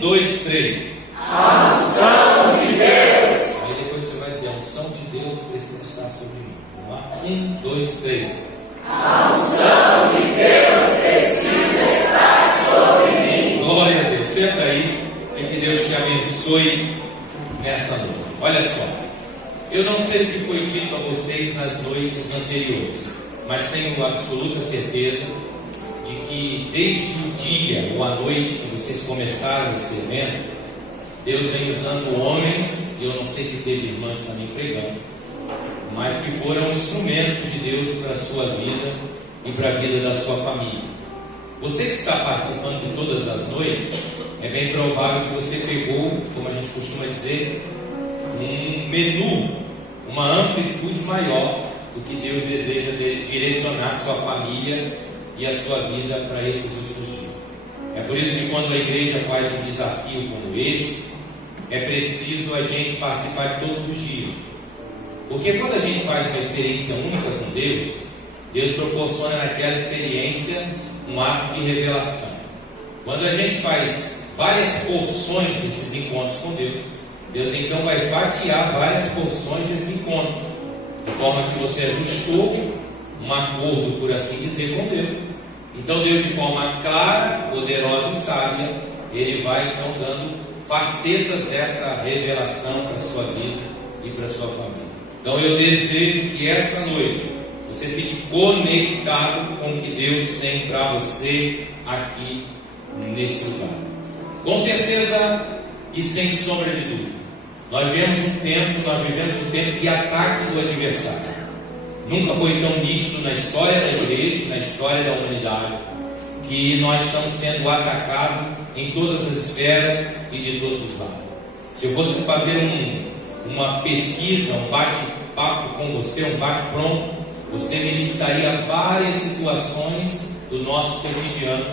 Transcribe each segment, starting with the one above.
2, 3. A unção de Deus. Aí depois você vai dizer: a unção de Deus precisa estar sobre mim. Vamos lá? 1, 2, 3. A unção de Deus precisa estar sobre mim. Glória a Deus. Senta aí e que Deus te abençoe nessa noite. Olha só, eu não sei o que foi dito a vocês nas noites anteriores, mas tenho absoluta certeza de que desde o dia ou a noite que vocês começaram esse evento, Deus vem usando homens, e eu não sei se teve irmãs também pregando, mas que foram instrumentos de Deus para a sua vida e para a vida da sua família. Você que está participando de todas as noites, é bem provável que você pegou, como a gente costuma dizer, um menu, uma amplitude maior do que Deus deseja direcionar a sua família e a sua vida para esses últimos dias. É por isso que quando a igreja faz um desafio como esse, é preciso a gente participar de todos os dias. Porque quando a gente faz uma experiência única com Deus, Deus proporciona naquela experiência um ato de revelação. Quando a gente faz várias porções desses encontros com Deus, Deus então vai fatiar várias porções desse encontro, de forma que você ajustou um acordo, por assim dizer, com Deus. Então Deus, de forma clara, poderosa e sábia, Ele vai então dando facetas dessa revelação para a sua vida e para a sua família. Então eu desejo que essa noite você fique conectado com o que Deus tem para você aqui nesse lugar. Com certeza e sem sombra de dúvida, nós vivemos um tempo de ataque do adversário. Nunca foi tão nítido na história da igreja, na história da humanidade, que nós estamos sendo atacados em todas as esferas e de todos os lados. Se eu fosse fazer uma pesquisa, um bate-papo com você, um bate-pronto, você me listaria várias situações do nosso cotidiano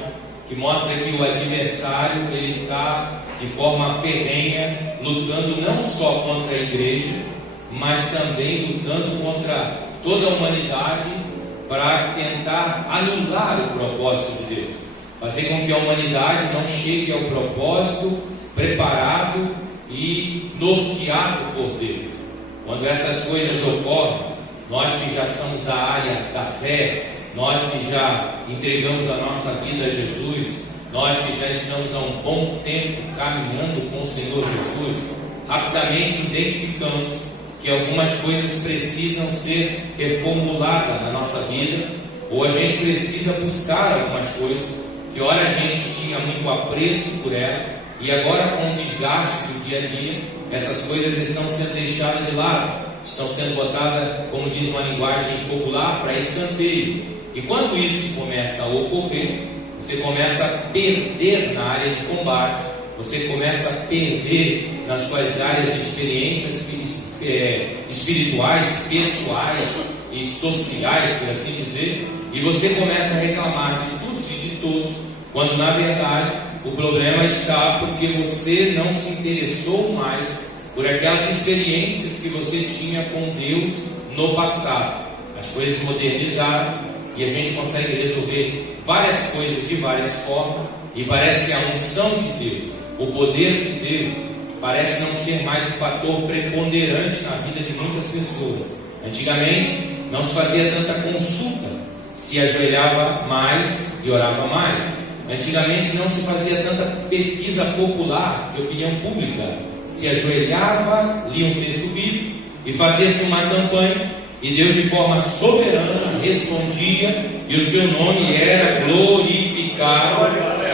que mostra que o adversário ele está de forma ferrenha lutando não só contra a igreja, mas também lutando contra toda a humanidade para tentar anular o propósito de Deus, fazer com que a humanidade não chegue ao propósito preparado e norteado por Deus. Quando essas coisas ocorrem, nós que já somos da área da fé, nós que já entregamos a nossa vida a Jesus, nós que já estamos há um bom tempo caminhando com o Senhor Jesus, rapidamente identificamos que algumas coisas precisam ser reformuladas na nossa vida, ou a gente precisa buscar algumas coisas que ora a gente tinha muito apreço por ela, e agora com o desgaste do dia a dia, essas coisas estão sendo deixadas de lado, estão sendo botadas, como diz uma linguagem popular, para escanteio. E quando isso começa a ocorrer, você começa a perder na área de combate, você começa a perder nas suas áreas de experiências espirituais, pessoais e sociais, por assim dizer, e você começa a reclamar de tudo e de todos, quando na verdade o problema está porque você não se interessou mais por aquelas experiências que você tinha com Deus no passado. As coisas modernizaram e a gente consegue resolver várias coisas de várias formas, e parece que a unção de Deus, o poder de Deus, parece não ser mais um fator preponderante na vida de muitas pessoas. Antigamente não se fazia tanta consulta, se ajoelhava mais e orava mais. Antigamente não se fazia tanta pesquisa popular de opinião pública, se ajoelhava, lia um texto bíblico e fazia-se uma campanha, e Deus de forma soberana respondia e o seu nome era glorificado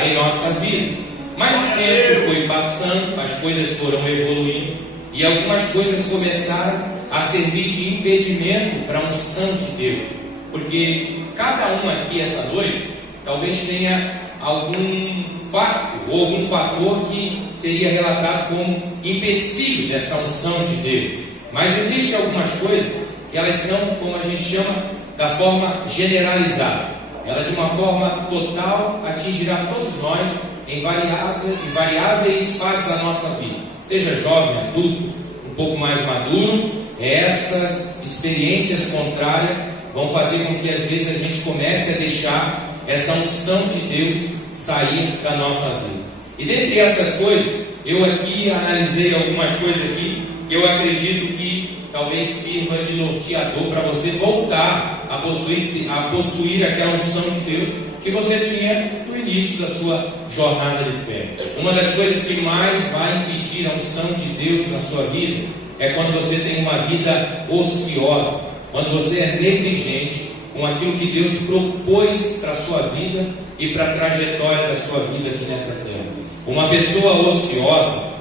em nossa vida. Mas o tempo foi passando, as coisas foram evoluindo e algumas coisas começaram a servir de impedimento para a unção de Deus, porque cada um aqui essa noite talvez tenha algum fato ou algum fator que seria relatado como empecilho dessa unção de Deus. Mas existem algumas coisas que elas são, como a gente chama, da forma generalizada. Ela de uma forma total atingirá todos nós em variáveis fases da nossa vida. Seja jovem, adulto, um pouco mais maduro, essas experiências contrárias vão fazer com que às vezes a gente comece a deixar essa unção de Deus sair da nossa vida. E dentre essas coisas, eu aqui analisei algumas coisas aqui que eu acredito que talvez sirva de norteador para você voltar a possuir aquela unção de Deus que você tinha no início da sua jornada de fé. Uma das coisas que mais vai impedir a unção de Deus na sua vida é quando você tem uma vida ociosa, quando você é negligente com aquilo que Deus propôs para a sua vida e para a trajetória da sua vida aqui nessa terra. Uma pessoa ociosa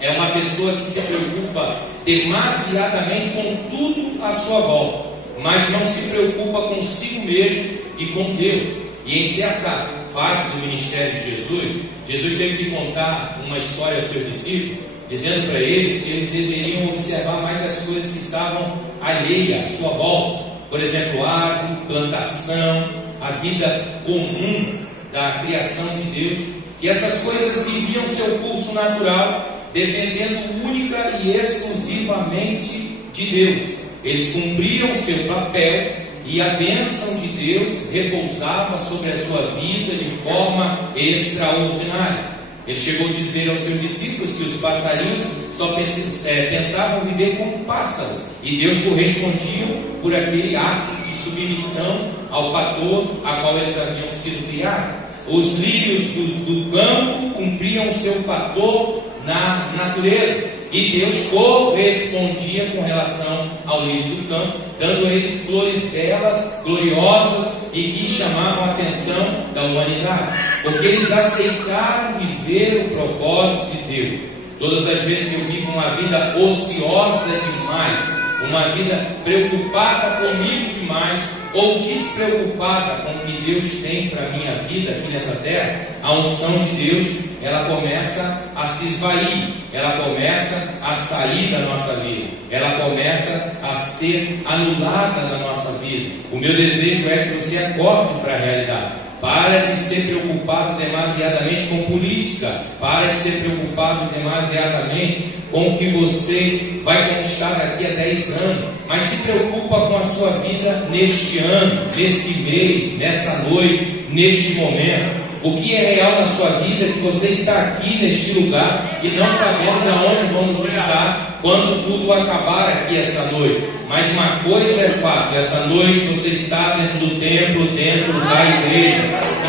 é uma pessoa que se preocupa demasiadamente com tudo à sua volta, mas não se preocupa consigo mesmo e com Deus. E em certa fase do ministério de Jesus teve que contar uma história aos seus discípulos, dizendo para eles que eles deveriam observar mais as coisas que estavam alheias à sua volta. Por exemplo, árvore, plantação, a vida comum da criação de Deus, que essas coisas viviam seu curso natural, dependendo única e exclusivamente de Deus. Eles cumpriam seu papel e a bênção de Deus repousava sobre a sua vida de forma extraordinária. Ele chegou a dizer aos seus discípulos que os passarinhos só pensavam viver como pássaro, e Deus correspondia por aquele ato de submissão ao fator a qual eles haviam sido criados. Os lírios do campo cumpriam o seu fator na natureza, e Deus correspondia com relação ao lírio do campo, dando a eles flores belas, gloriosas e que chamavam a atenção da humanidade, porque eles aceitaram viver o propósito de Deus. Todas as vezes que eu vivo uma vida ociosa demais, uma vida preocupada comigo demais, ou despreocupada com o que Deus tem para a minha vida aqui nessa terra, a unção de Deus, ela começa a se esvair, ela começa a sair da nossa vida, ela começa a ser anulada da nossa vida. O meu desejo é que você acorde para a realidade. Para de ser preocupado demasiadamente com política, para de ser preocupado demasiadamente com o que você vai conquistar daqui a 10 anos, mas se preocupa com a sua vida neste ano, neste mês, nessa noite, neste momento. O que é real na sua vida é que você está aqui neste lugar e não sabemos aonde vamos estar quando tudo acabar aqui essa noite. Mas uma coisa é fato: essa noite você está dentro do templo, dentro da igreja.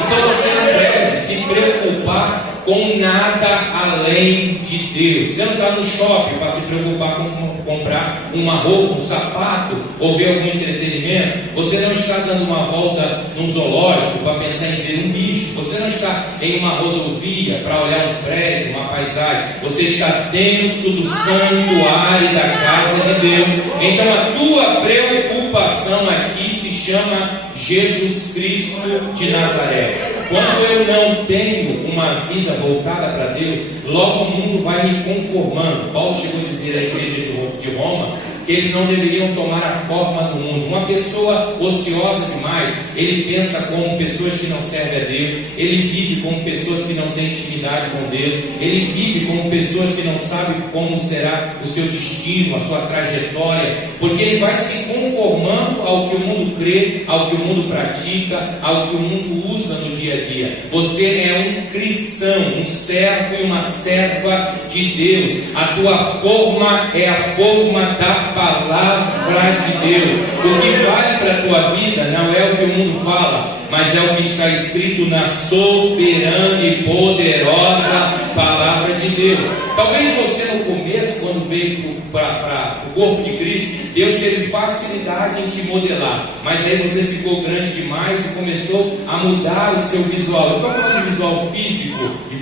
Então você não deve se preocupar com nada além de Deus. Você não está no shopping para se preocupar com comprar uma roupa, um sapato ou ver algum entretenimento. Você não está dando uma volta num zoológico para pensar em ver um bicho. Você não está em uma rodovia para olhar um prédio, uma paisagem. Você está dentro do santuário da casa de Deus. Então a tua preocupação aqui se chama Jesus Cristo de Nazaré. Quando eu não tenho uma vida voltada para Deus, logo o mundo vai me conformando. Paulo chegou a dizer à igreja de Roma que eles não deveriam tomar a forma do mundo. Uma pessoa ociosa demais, ele pensa como pessoas que não servem a Deus, ele vive como pessoas que não têm intimidade com Deus, ele vive como pessoas que não sabem como será o seu destino, a sua trajetória, porque ele vai se conformando ao que o mundo crê, ao que o mundo pratica, ao que o mundo usa no dia a dia. Você é um cristão, um servo e uma serva de Deus. A tua forma é a forma da palavra de Deus. O que vale para a tua vida não é o que o mundo fala, mas é o que está escrito na soberana e poderosa palavra de Deus. Talvez você no começo, quando veio para o corpo de Cristo, Deus teve facilidade em te modelar, mas aí você ficou grande demais e começou a mudar o seu visual. Eu estou falando de visual físico, de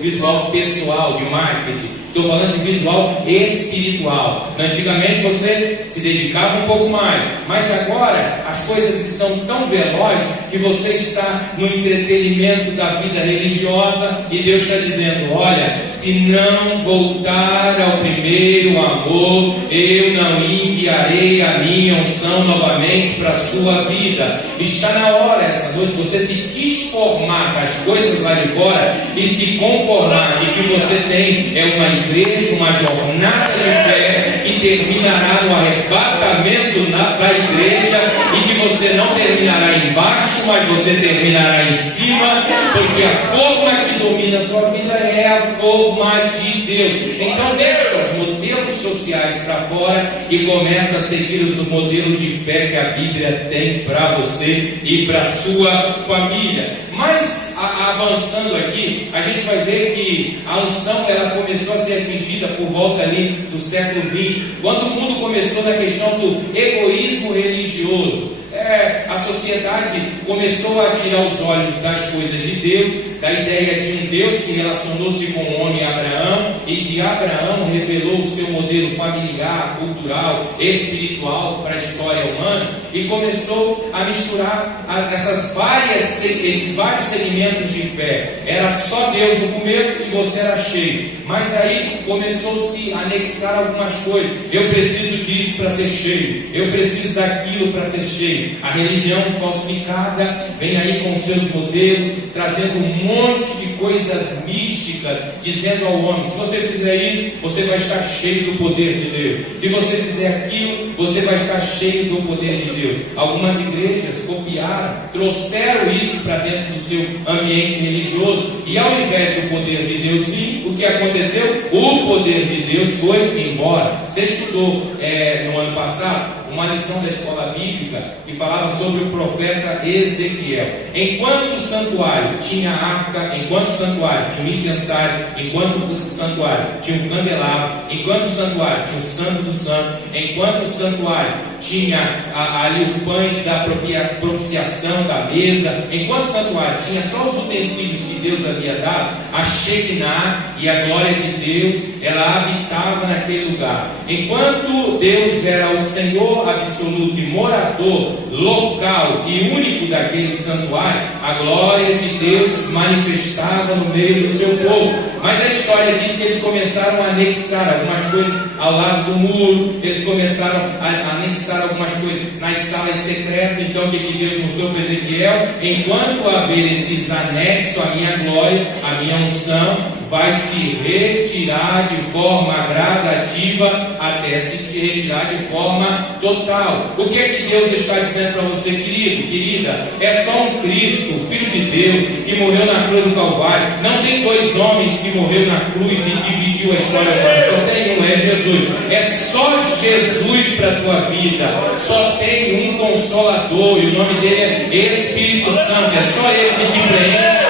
visual pessoal, de marketing. Estou falando de visual espiritual. Antigamente você se dedicava um pouco mais, mas agora as coisas estão tão velozes que você está no entretenimento da vida religiosa e Deus está dizendo: olha, se não voltar ao primeiro amor, eu não enviarei a minha unção novamente para a sua vida. Está na hora essa noite você se desformar das coisas lá de fora e se conformar de que você tem uma igreja, uma jornada de fé que terminará no arrebatamento da igreja e que você não terminará embaixo, mas você terminará em cima, porque a forma que domina a sua vida é forma de Deus. Então deixa os modelos sociais para fora e começa a seguir os modelos de fé que a Bíblia tem para você e para sua família. Mas avançando aqui, a gente vai ver que a unção ela começou a ser atingida por volta ali do século XX, quando o mundo começou na questão do egoísmo religioso. A sociedade começou a tirar os olhos das coisas de Deus, da ideia de um Deus que relacionou-se com o homem Abraão, e de Abraão revelou o seu modelo familiar, cultural, espiritual para a história humana, e começou a misturar esses vários segmentos de fé. Era só Deus no começo e você era cheio, mas aí começou-se a anexar algumas coisas. Eu preciso disso para ser cheio, eu preciso daquilo para ser cheio. A religião falsificada vem aí com seus modelos, trazendo um monte de coisas místicas, dizendo ao homem: se você fizer isso, você vai estar cheio do poder de Deus. Se você fizer aquilo, você vai estar cheio do poder de Deus. Algumas igrejas copiaram, trouxeram isso para dentro do seu ambiente religioso, e ao invés do poder de Deus vir, o que aconteceu? O poder de Deus foi embora. Você estudou no ano passado uma lição da escola bíblica que falava sobre o profeta Ezequiel. Enquanto o santuário tinha arca, enquanto o santuário tinha um incensário, enquanto o santuário tinha um candelabro, enquanto o santuário tinha o santo do santo, enquanto o santuário tinha ali o pães da propiciação da mesa, enquanto o santuário tinha só os utensílios que Deus havia dado, a Shekinah e a glória de Deus, ela habitava naquele lugar. Enquanto Deus era o Senhor absoluto e morador local e único daquele santuário, a glória de Deus manifestava no meio do seu povo. Mas a história diz que eles começaram a anexar algumas coisas ao lado do muro, eles começaram a anexar algumas coisas nas salas secretas. Então o que Deus mostrou para Ezequiel? Enquanto haver esses anexos, a minha glória, a minha unção vai se retirar de forma gradativa até se retirar de forma total. O que é que Deus está dizendo para você, querido, querida? É só um Cristo, o Filho de Deus, que morreu na cruz do Calvário. Não tem dois homens que morreram na cruz e dividiu a história humana. Só tem um, é Jesus. É só Jesus para a tua vida. Só tem um Consolador, e o nome dele é Espírito Santo. É só ele que te preenche,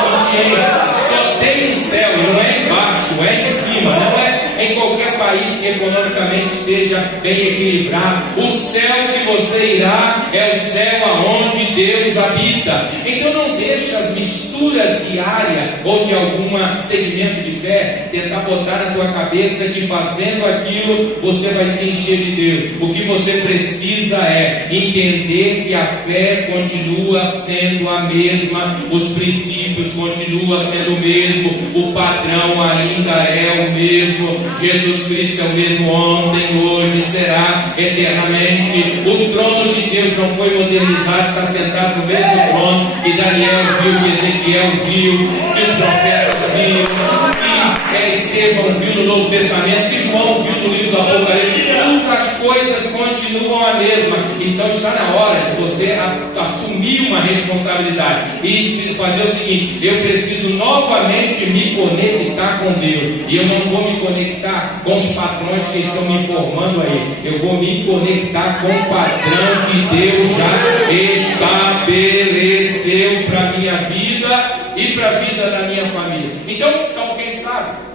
só tem um céu, e não é embaixo, é em cima, não é em qualquer país que economicamente esteja bem equilibrado. O céu que você irá é o céu aonde Deus habita. Então não deixe as misturas diárias ou de algum segmento de fé tentar botar na tua cabeça que fazendo aquilo você vai se encher de Deus. O que você precisa é entender que a fé continua sendo a mesma, os princípios continuam sendo o mesmo, o padrão ainda é o mesmo. Jesus Cristo é o mesmo ontem, hoje, será eternamente. O trono de Deus não foi modernizado, está sentado no mesmo trono que Daniel viu, que Ezequiel viu, que os profetas viram, que Estevão viu no Novo Testamento, que João viu no livro do Apocalipse. As coisas continuam a mesma. Então está na hora de você assumir uma responsabilidade e fazer o seguinte: eu preciso novamente me conectar com Deus, e eu não vou me conectar com os patrões que estão me informando aí, eu vou me conectar com o padrão que Deus já estabeleceu para a minha vida e para a vida da minha família. Então quem sabe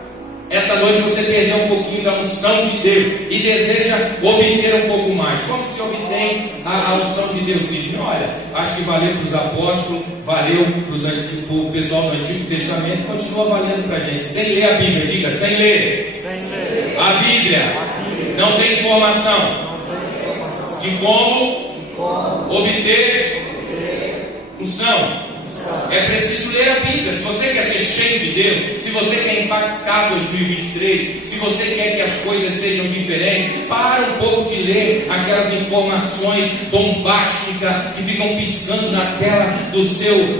essa noite você perdeu um pouquinho da unção de Deus e deseja obter um pouco mais. Como se obtém a unção de Deus? Sim, olha, acho que valeu para os apóstolos, valeu para o pessoal do Antigo Testamento, continua valendo para a gente. Sem ler a Bíblia, diga, sem ler. A Bíblia não tem informação de como obter unção. É preciso ler a Bíblia. Se você quer ser cheio de Deus, se você quer impactar 2023, se você quer que as coisas sejam diferentes, para um pouco de ler aquelas informações bombásticas que ficam piscando na tela do seu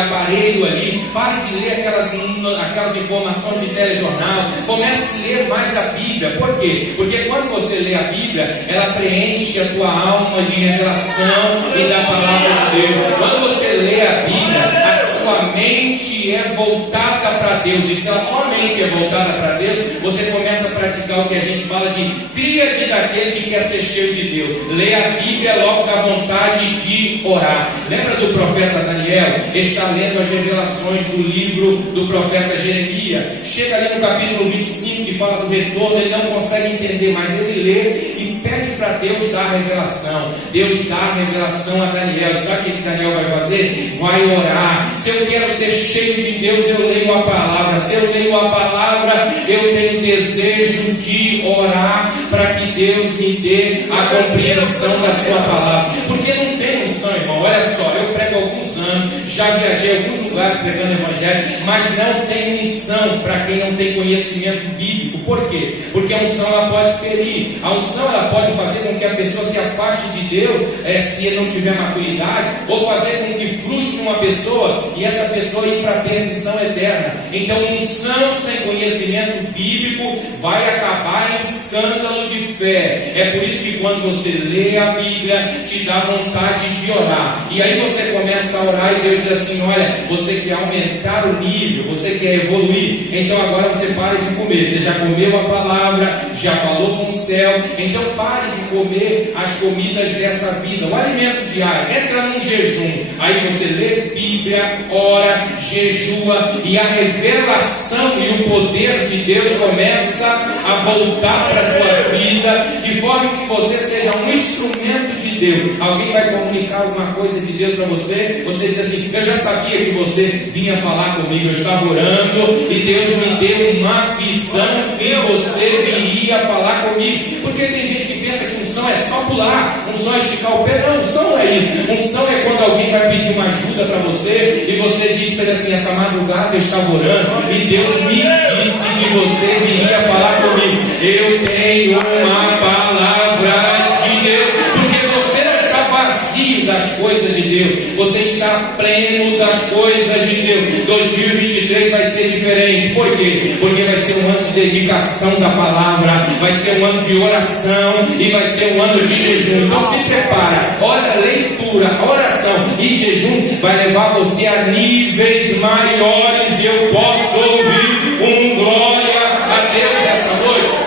aparelho ali. Pare de ler aquelas informações de telejornal. Comece a ler mais a Bíblia. Por quê? Porque quando você lê a Bíblia, ela preenche a tua alma de revelação e da palavra de Deus. Quando você lê a Bíblia, a sua sua mente é voltada para Deus, e se a sua mente é voltada para Deus, você começa a praticar o que a gente fala de tríade daquele que quer ser cheio de Deus. Lê a Bíblia, logo dá vontade de orar. Lembra do profeta Daniel? Está lendo as revelações do livro do profeta Jeremias. Chega ali no capítulo 25, que fala do retorno, ele não consegue entender, mas ele lê e pede para Deus dar a revelação. Deus dá a revelação a Daniel. Sabe o que Daniel vai fazer? Vai orar. Se eu quero ser cheio de Deus, eu leio a palavra. Se eu leio a palavra, eu tenho desejo de orar para que Deus me dê a compreensão da sua palavra. Porque não tem unção, irmão. Olha só, eu prego há alguns anos, já viajei a alguns lugares pregando evangelho, mas não tem unção para quem não tem conhecimento bíblico. Por quê? Porque a unção ela pode ferir. A unção ela pode fazer com que a pessoa se afaste de Deus, se ele não tiver maturidade, ou fazer com que frustre uma pessoa e essa pessoa ir para a perdição eterna. Então, unção sem conhecimento bíblico vai acabar em escândalo de fé. É por isso que quando você lê a Bíblia, te dá vontade de orar. E aí você começa a orar e Deus diz assim: olha, você quer aumentar o nível, você quer evoluir, então agora você para de comer. Você já comeu a palavra, já falou com o céu, então pare de comer as comidas dessa vida, o alimento diário. Entra num jejum, aí você lê Bíblia, ora, jejua, e a revelação e o poder de Deus começa a voltar para a tua vida, de forma que você seja um instrumento de Deus. Alguém vai comunicar alguma coisa de Deus para você, você diz assim: eu já sabia que você vinha falar comigo, eu estava orando e Deus me deu uma visão que você viria falar comigo. Porque tem gente que pensa que unção é só pular, unção é esticar o pé. Não, unção não é isso. Unção é quando alguém vai pedir uma ajuda para você e você diz para ele assim: essa madrugada eu estava orando e Deus me disse que você viria falar comigo. Eu tenho uma palavra de Deus, porque você não está vazio das coisas de Deus, você está pleno das coisas de Deus. 2023 vai ser diferente. Por quê? Porque vai ser um ano de dedicação da palavra, vai ser um ano de oração e vai ser um ano de jejum. Então se prepara, ora, leitura, oração e jejum vai levar você a níveis maiores, e eu posso ouvir um glória a Deus essa noite.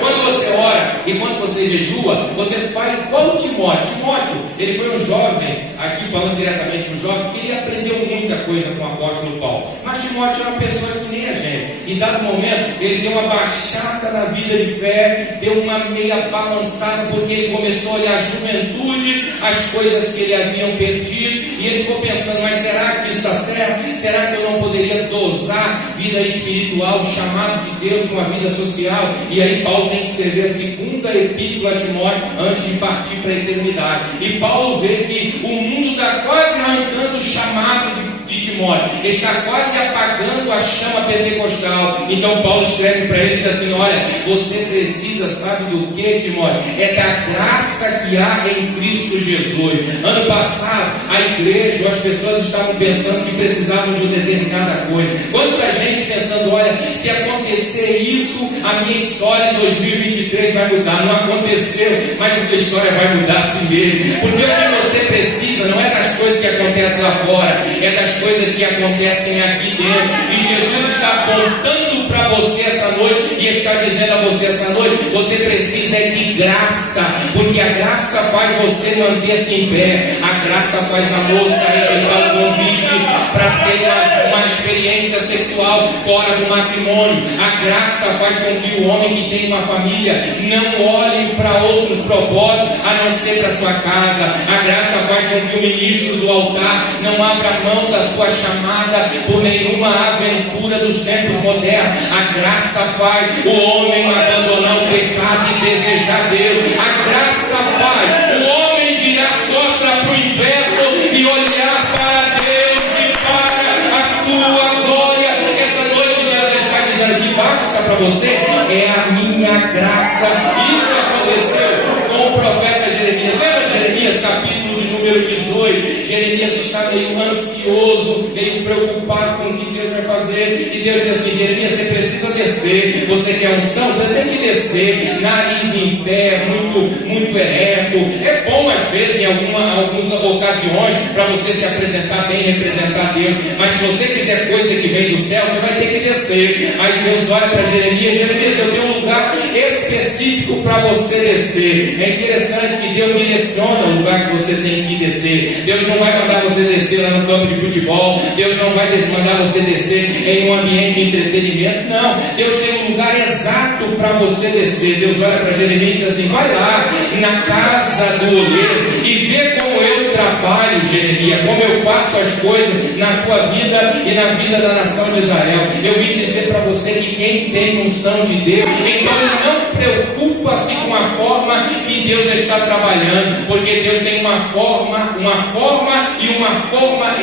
Quando você ora e quando você jejua, você faz igual Timóteo. Timóteo, ele foi um jovem, aqui falando diretamente para os jovens, que ele aprendeu muita coisa com o apóstolo Paulo. Mas Timóteo era uma pessoa que nem a gente. Em dado momento, ele deu uma baixada na vida de fé, deu uma meia balançada, porque ele começou a olhar a juventude, as coisas que ele haviam perdido, e ele ficou pensando: mas será que isso está certo? Será que eu não poderia dosar vida espiritual, chamado de Deus, com a vida social? E aí Paulo tem que escrever a segunda epístola a Timóteo antes de partir para a eternidade. E Paulo vê que o mundo está quase arrancando o chamado de Timóteo, está quase apagando a chama pentecostal. Então Paulo escreve para ele e diz assim: olha, você precisa, sabe do que, Timóteo? É da graça que há em Cristo Jesus. Ano passado, a igreja, as pessoas estavam pensando que precisavam de uma determinada coisa. Quanta gente pensando: olha, se acontecer isso, a minha história em 2023 vai mudar. Não aconteceu, mas a tua história vai mudar assim mesmo. Porque o que você precisa não é das coisas que acontecem lá fora, é das coisas que acontecem aqui dentro. E Jesus está apontando para você essa noite e está dizendo a você essa noite: você precisa de graça, porque a graça faz você manter-se em pé. A graça faz a moça rejeitar o convite para ter uma experiência sexual fora do matrimônio. A graça faz com que o homem que tem uma família não olhe para outros propósitos a não ser para sua casa. A graça faz com que o ministro do altar não abra mão da sua chamada por nenhuma aventura dos tempos modernos. A graça faz o homem abandonar o pecado e desejar Deus. A graça faz o homem virar as costas para o inferno e olhar para Deus e para a sua glória. Essa noite Deus está dizendo que basta para você é a minha graça. Isso aconteceu com o profeta Jeremias. Lembra de Jeremias, capítulo de número 18? Jeremias está meio ansioso, meio preocupado com o que Deus vai fazer, e Deus diz assim: Jeremias, você precisa descer. Você quer unção? Você tem que descer, nariz em pé, muito muito ereto. É bom às vezes, em algumas ocasiões, para você se apresentar bem, representar Deus. Mas se você quiser coisa que vem do céu, você vai ter que descer. Aí Deus olha para Jeremias: Jeremias, eu tenho um lugar específico para você descer. É interessante que Deus direciona o lugar que você tem que descer. Deus não vai mandar você descer lá no campo de futebol. Deus não vai mandar você descer em um ambiente de entretenimento. Não, Deus tem um lugar exato para você descer. Deus olha para Jeremias e diz assim: vai lá na casa do oleiro e vê como eu trabalho, Jeremias, como eu faço as coisas na tua vida e na vida da nação de Israel. Eu vim dizer para você que quem tem unção de Deus, então ele não preocupa-se com a forma que Deus está trabalhando, porque Deus tem uma forma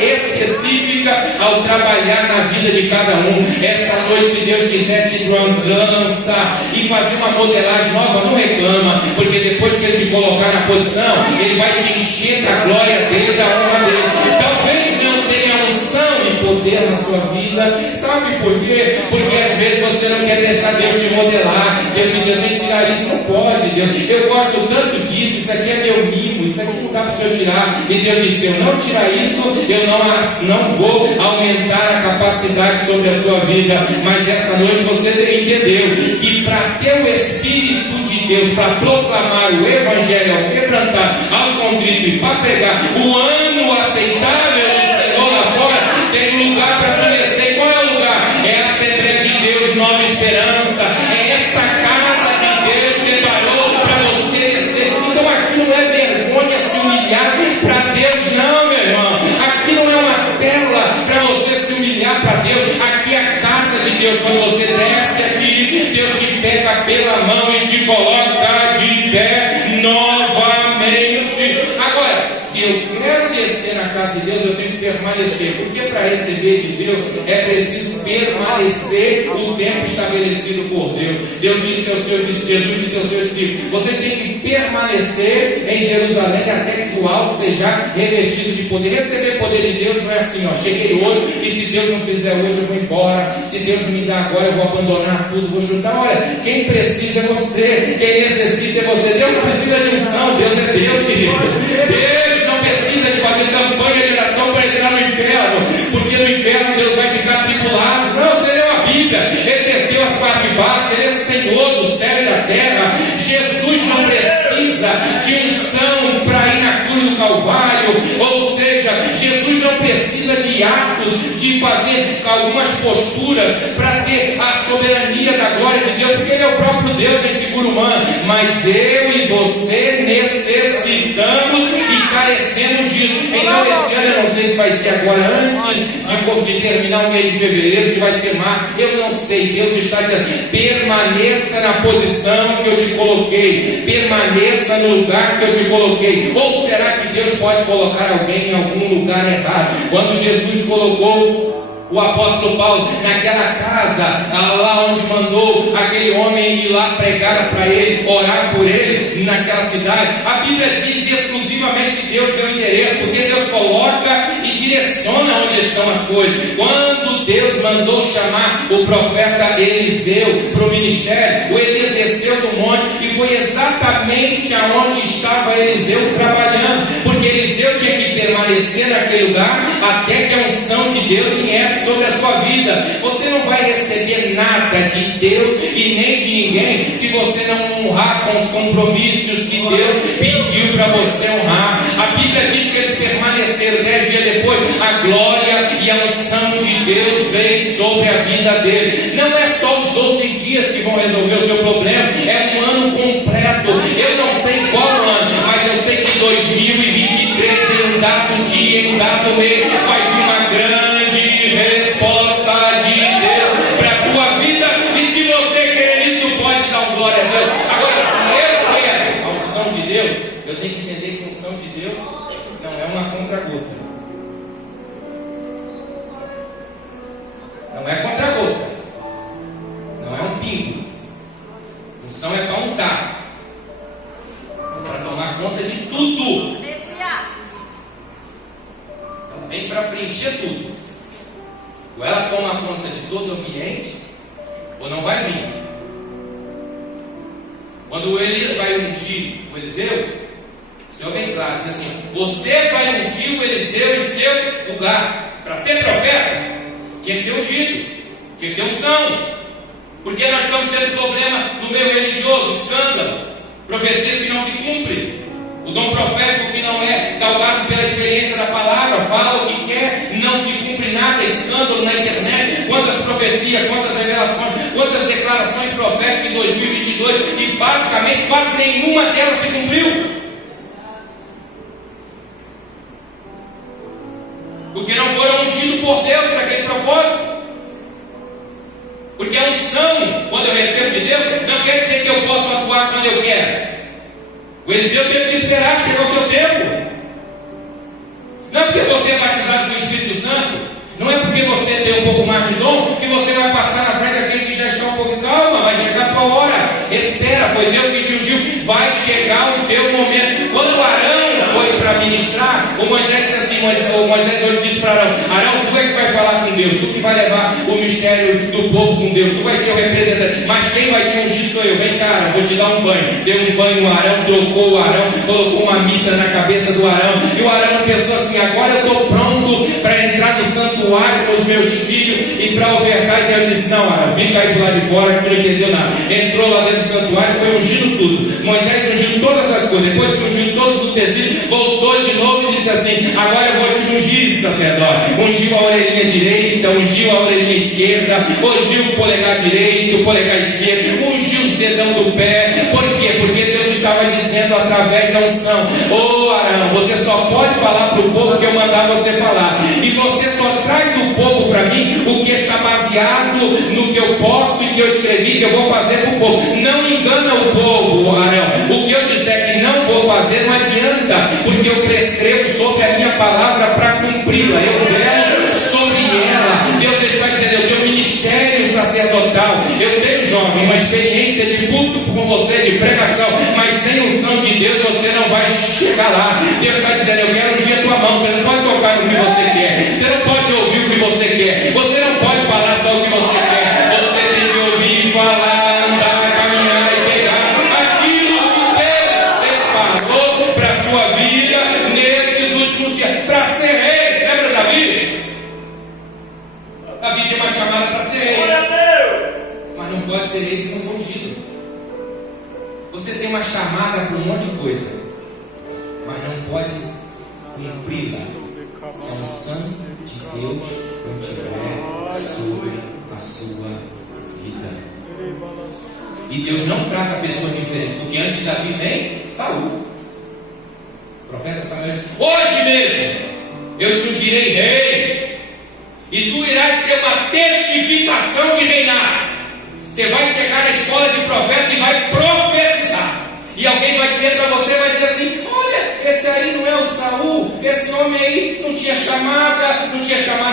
específica ao trabalhar na vida de cada um. Essa noite, se Deus quiser te lançar e fazer uma modelagem nova, não reclama, porque depois que Ele te colocar na posição, Ele vai te encher da glória dEle e da honra dEle. Talvez não tenha unção e poder na sua vida. Sabe por quê? Porque às vezes você não quer deixar Deus te modelar. Deus diz: eu tenho que tirar isso. Não pode, Deus. Eu gosto tanto disso. Isso aqui é meu mimo. Isso aqui não dá para o Senhor tirar. E Deus disse: se eu não tirar isso, eu não vou aumentar a capacidade sobre a sua vida. Mas essa noite você entendeu que para ter o Espírito de Deus, para proclamar o Evangelho ao quebrantar, aos contritos e para pregar o ano aceitável do Senhor lá fora, tem um lugar para conhecer. Qual é o lugar? É a Assembleia de Deus Nova Esperança. É essa casa que Deus separou para você descer. Então aqui não é vergonha se humilhar para Deus, não, meu irmão. Aqui não é uma tela para você se humilhar para Deus. Aqui é a casa de Deus. Quando você desce aqui, Deus te pega pela mão e te coloca de pé novamente. Agora, se eu quero descer na casa de Deus, eu tenho que permanecer, porque para receber de Deus é preciso permanecer o tempo estabelecido por Deus. Jesus disse ao seu discípulo: vocês têm que permanecer em Jerusalém até que do alto seja revestido de poder. Receber poder de Deus não é assim: cheguei hoje e se Deus não fizer hoje eu vou embora, se Deus não me dá agora eu vou abandonar tudo, vou chutar. Olha, quem precisa é você, quem necessita é você. Deus não precisa de unção, Deus é Deus, querido. Deus não precisa de fazer campanha de oração para entrar no inferno, porque no inferno Deus vai ficar tribulado. Não, você leu a Bíblia, Ele desceu as partes baixas, Ele é Senhor do céu e da terra. Jesus não precisa de unção para ir na cruz do Calvário, ou seja, Jesus não precisa de atos, de fazer algumas posturas para ter a soberania da glória de Deus, porque Ele é o próprio Deus em figura humana. Mas eu e você necessitamos e carecemos disso. Então esse ano, eu não sei se vai ser agora antes de terminar o mês de fevereiro, se vai ser março, eu não sei. Deus está dizendo: permaneça na posição que eu te coloquei, permaneça no lugar que eu te coloquei. Ou será que Deus pode colocar alguém em algum lugar errado? Quando Jesus colocou o apóstolo Paulo naquela casa, lá onde mandou aquele homem ir lá pregar para ele, orar por ele, naquela cidade, a Bíblia diz exclusivamente que Deus deu endereço, porque Deus coloca e direciona onde estão as coisas. Quando Deus mandou chamar o profeta Eliseu para o ministério, o Elias desceu do monte e foi exatamente aonde estava Eliseu trabalhando, porque Eliseu tinha que permanecer naquele lugar até que a unção de Deus viesse sobre a sua vida. Você não vai receber nada de Deus e nem de ninguém se você não honrar com os compromissos que Deus pediu para você honrar. A Bíblia diz que eles permaneceram. 10 dias depois, a glória e a unção de Deus veio sobre a vida dele. Não é só os 12 dias que vão resolver o seu problema, é um ano completo. Eu não sei qual ano, mas eu sei que 2023, em um dado dia, em um dado mês, vai vir uma grande resposta de Deus para a tua vida. E se você quer isso, pode dar um glória a Deus. Agora, se eu quero a unção de Deus, eu tenho que entender que a unção de Deus não é uma contra-gota. Não é contra-gota. Não é um pingo. Unção é para untar, é para tomar conta de tudo. Ela vem para preencher tudo. Ou ela toma conta de todo o ambiente, ou não vai vir. Quando o Elias vai ungir o com Eliseu, o Senhor bem claro, diz assim: você vai ungir o Eliseu em seu lugar. Para ser profeta, tinha que ser ungido, tinha que ter unção. Porque nós estamos tendo problema no meio religioso, escândalo, profecias que não se cumprem, o dom profético que não é galgado pela experiência da palavra, fala o que quer, não se cumpre nada, escândalo na internet. Quantas profecias, quantas revelações, quantas declarações proféticas em 2022, e basicamente quase nenhuma delas se cumpriu. Porque não foram ungidos por Deus para aquele propósito. Porque a unção, quando eu recebo de Deus, não quer dizer que eu posso atuar quando eu quero. O Eliseu teve que esperar chegar o seu tempo. Não é porque você é batizado com o Espírito Santo, não é porque você tem um pouco mais de dom, que você vai passar na frente daquele que já está um pouco. Calma, vai chegar a tua hora. Espera, foi Deus que te ungiu. Vai chegar o teu momento. Quando o Arão foi para ministrar, o Moisés disse assim, Moisés disse para Arão: Arão, tu é que vai falar com Deus, tu que vai levar o mistério do povo com Deus, tu vai ser o representante, mas quem vai te ungir sou eu. Vem cá, Arão, vou te dar um banho. Deu um banho no Arão, trocou o Arão, colocou uma mitra na cabeça do Arão, e o Arão pensou assim: agora eu estou pronto para entrar no santuário com os meus filhos e para ofertar. E Deus disse: não, Arão, fica aí do lado de fora que tu não entendeu nada. Entrou lá dentro do santuário e foi ungindo tudo. Moisés ungiu todas as coisas. Depois que ungiu todos os utensílios, voltou de novo e disse assim: agora eu vou te ungir, sacerdote. Ungiu a orelhinha direita, ungiu a orelhinha esquerda, ungiu o polegar direito, o polegar esquerdo, ungiu os dedão do pé. Por quê? Porque Deus estava dizendo através da unção: ô Arão, você só pode falar para o povo que eu mandar você falar, e você só traz do povo para mim o que está baseado no que eu posso e que eu escrevi, que eu vou fazer para o povo. Não engana o povo, Arão. O que eu disser que não vou fazer não adianta, porque eu prescrevo sobre a minha palavra para cumpri-la, eu velo sobre ela. Deus está dizendo: eu tenho ministério sacerdotal, eu tenho, jovem, uma experiência de culto com você, de pregação, mas sem unção de Deus você não vai chegar lá. Deus está dizendo: eu quero ungir a tua mão. Você não pode tocar no que você quer, você não pode ouvir o que você quer, você não pode falar só o que você quer, você tem que ouvir, falar, andar, caminhar e pegar aquilo que Deus separou para a sua vida nesses últimos dias, para ser rei. Lembra Davi? Davi tem uma chamada para ser rei, mas não pode ser rei se não for ungido. Você tem uma chamada para um monte de coisa, mas não pode cumpri-la se a unção de Deus não estiver sobre a sua vida. E Deus não trata a pessoa diferente, porque antes de Davi vem Saul. O profeta Samuel diz: hoje mesmo eu te ungirei rei, e tu irás ter uma testificação de reinar. Você vai chegar na escola de profeta e vai profetizar, e alguém vai dizer para você, vai dizer assim: olha, esse aí não é o Saul, esse homem aí não tinha chamada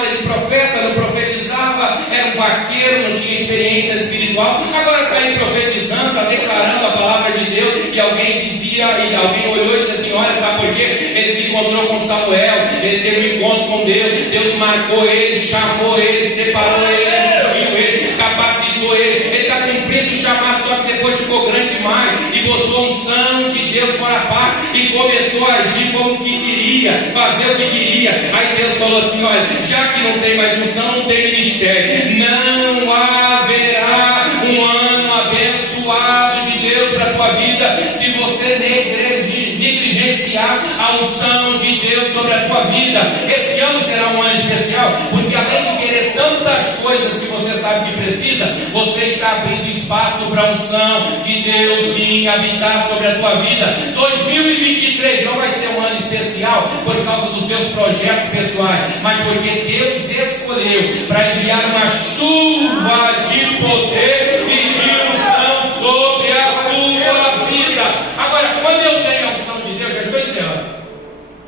de profeta, não profetizava, era um vaqueiro, não tinha experiência espiritual, agora está aí profetizando, está declarando a palavra de Deus. E alguém dizia, e alguém olhou e disse assim: olha, sabe por quê? Ele se encontrou com Samuel, ele teve um encontro com Deus, Deus marcou ele, chamou ele, separou ele, ungiu ele, capacitou ele está cumprindo o chamado, só que depois ficou grande demais e botou a unção de Deus fora a parte e começou a agir como que queria, fazer o que queria. Aí Deus falou assim: olha, já que não tem mais unção, não tem ministério, não haverá um ano abençoado de Deus para a tua vida se você negligenciar a unção de Deus sobre a tua vida. Esse ano será um ano especial, porque além de querer tantas coisas que você sabe que precisa, você está abrindo espaço para a unção de Deus vir habitar sobre a tua vida. 2023 não vai ser um ano especial por causa dos seus projetos pessoais, mas porque Deus escolheu para enviar uma chuva de poder e de unção sobre a sua vida. Agora, quando eu tenho a unção de Deus, já estou encerrando,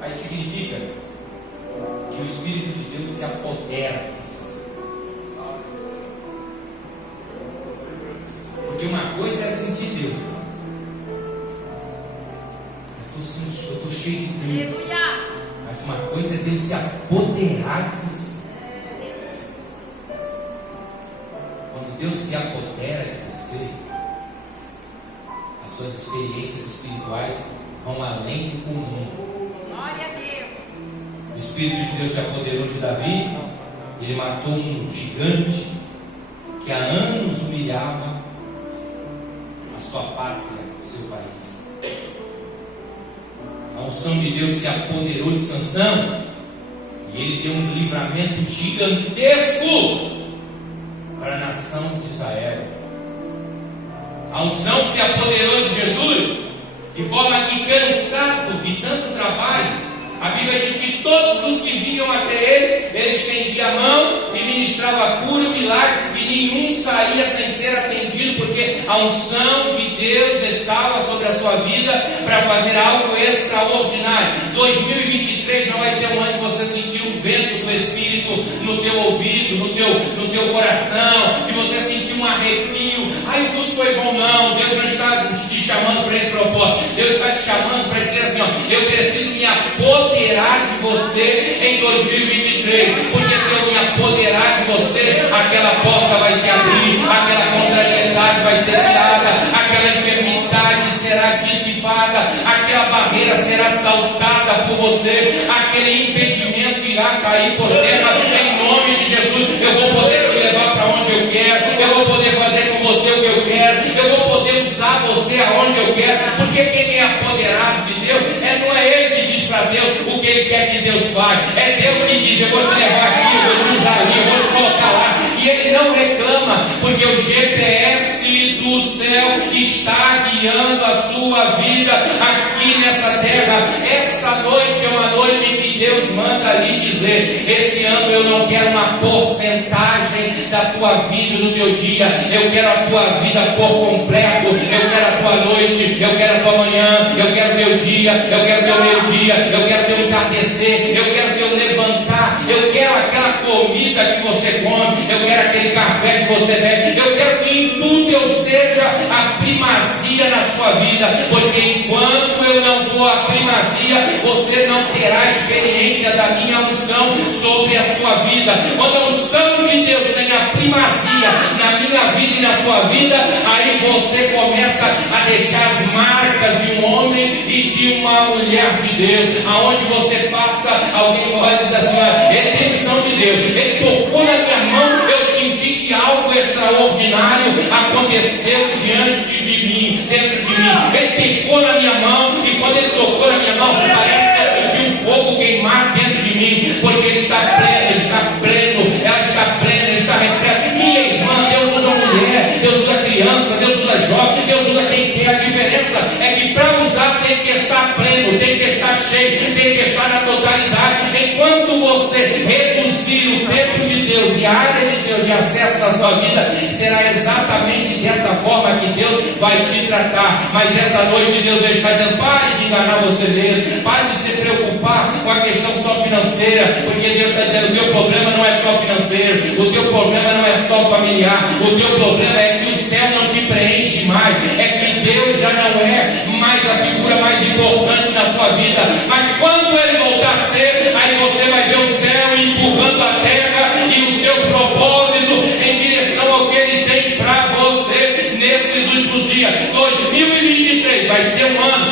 aí significa que o Espírito de Deus se apodera de você. Porque uma coisa é sentir Deus. Eu estou cheio de Deus. Mas uma coisa é Deus se apoderar de você. Quando Deus se apodera de você, as suas experiências espirituais vão além do comum. Glória a Deus. O Espírito de Deus se apoderou de Davi. Ele matou um gigante que há anos humilhava a sua pátria, o seu país. A unção de Deus se apoderou de Sansão e ele deu um livramento gigantesco para a nação de Israel. A unção se apoderou de Jesus, de forma que, cansado de tanto trabalho, a Bíblia diz que todos os que vinham até ele estendia a mão e ministrava cura e milagre, e nenhum saía sem ser atendido, porque a unção de Deus estava sobre a sua vida para fazer algo extraordinário. 2023 não vai ser um ano de você sentir o vento do Espírito no teu ouvido, no teu coração, de você sentir um arrepio. Ai, tudo foi bom. Não, Deus não está te chamando para esse propósito. Deus está te chamando para dizer assim: ó, eu preciso me apoderar de você em 2023, porque se eu me apoderar de você, aquela porta vai se abrir, aquela contrariedade vai ser tirada, aquela enfermidade será dissipada, aquela barreira será saltada por você, aquele impedimento irá cair por terra em nome de Jesus. Eu vou poder te levar para onde eu quero, eu vou poder fazer com você o que eu quero, eu vou poder usar você aonde eu quero, porque quem é apoderado de Deus não é ele que diz para Deus o que ele quer que Deus faça, é Deus que diz: eu vou te levar aqui, eu vou te usar ali, eu vou te colocar lá. E ele não reclama, porque o GPS do céu está guiando a sua vida aqui nessa terra. Essa noite é uma noite em que Deus manda lhe dizer: esse ano eu não quero uma porcentagem da tua vida, do teu dia, eu quero a tua vida por completo, eu quero a tua noite, eu quero a tua manhã, eu quero teu dia, eu quero teu meio-dia, eu quero teu entardecer, eu quero teu levantar, eu quero aquela comida que você come, eu quero aquele café que você bebe, eu quero que em tudo eu seja a primazia na sua vida, porque enquanto eu não for a primazia, você não terá experiência da minha unção sobre a sua vida. Quando a unção de Deus tem a primazia na minha vida e na sua vida, aí você começa a deixar as marcas de um homem e de uma mulher de Deus. Aonde você passa, alguém vai dizer assim: ele tem unção de Deus, ele tocou na minha mão, eu senti que algo extraordinário aconteceu diante de mim, dentro de mim. Ele tocou na minha mão, e quando ele tocou na minha mão, parece que eu senti um fogo queimar dentro de mim, porque ele está pleno, ele está pleno, ela está plena, ele está repleta. Minha irmã, Deus usa mulher, Deus usa criança, Deus usa jovem, Deus usa quem quer. A diferença é que para usar tem que estar pleno, tem que estar cheio, tem que estar na totalidade. Enquanto você reduzir o tempo de Deus e a área de Deus de acesso na sua vida, será exatamente dessa forma que Deus vai te tratar. Mas essa noite Deus está dizendo: pare de enganar você mesmo, pare de se preocupar com a questão só financeira, porque Deus está dizendo: o teu problema não é só financeiro, o teu problema não é só familiar, o teu problema é que o céu não te preenche mais, é que Deus já não é mais a figura mais importante na sua vida. Mas quando ele voltar a ser, aí você vai ver o céu empurrando a terra e os seus propósitos em direção ao que ele tem para você nesses últimos dias. 2023 vai ser um ano